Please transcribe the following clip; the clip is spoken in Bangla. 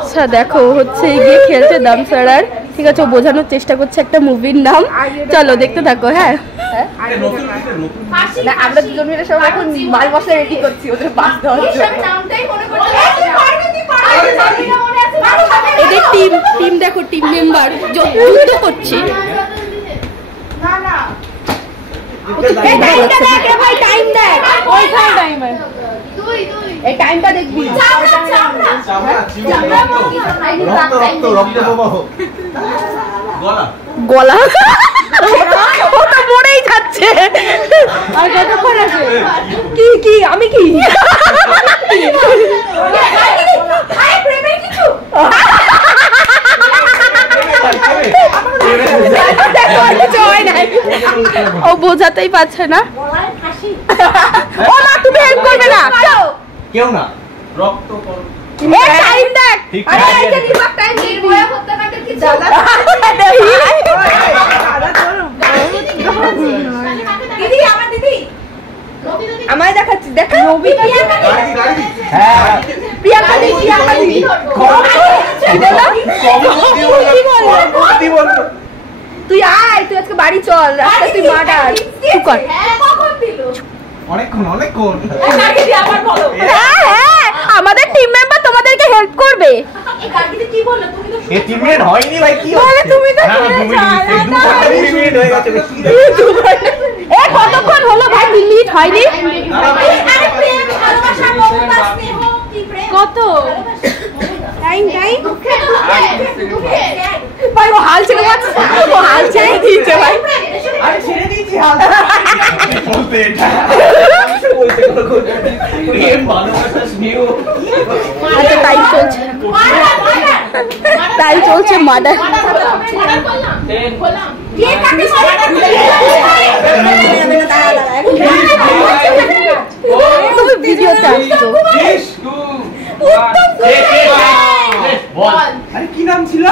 আচ্ছা দেখো হচ্ছে গিয়ে খেলছে দামসারার, ঠিক আছে, ও বোঝানোর চেষ্টা করছে একটা মুভির নাম, চলো দেখতে থাকো। হ্যাঁ আমরা দুজন মিলে সব এখন মাল মশলা রেডি করছি ওদের বাস দেওয়ার জন্য। এদের টিম দেখো, টিম মেম্বার যুদ্ধ করছে। টাইমটা দেখবি, গলা ও তো মরেই যাচ্ছে। আর কতক্ষণ আছে? কি আমি কি ও বোঝাতেই পারছে না। ও না, তুমি হেল্প করবে না কেউ না, রক্ত টাইম দেখ। আরে এইটা দিবাক টাইম দিই বয়া হতে কাটে কি দাদা দিদি আমার দিদি আমায় দেখাচ্ছি, দেখ নবী হ্যাঁ প্রিয়াঙ্কা দিদি, প্রিয়াঙ্কা দিদি তুই আয়, তুই আজকে বাড়ি চল, রাস্তা তুই মার্ডার চুপ কর। অনেকক্ষণ হ্যাঁ আমাদের টিম মেম্বার তোমাদেরকে হেল্প করবে। এই 3 মিনিট হয়নি ভাই, কি বলে তুমি তো 2 মিনিট হয়ে গেছে। এ কতক্ষণ হলো ভাই? 3 মিনিট হয়নি। কত টাইম ভাই? ও হাল ছেড়ে যাচ্ছে, ও হাল ছেড়ে দিয়েছে ভাই। আরে ছেড়ে দিয়েছি হাল বলতে, এটা বলতে কোনো প্রেম ভালোবাসা স্নেহ। আচ্ছা তাই চলছে মার্ডার। তুমি ভিডিওতে আসছো। আরে কি নাম ছিল?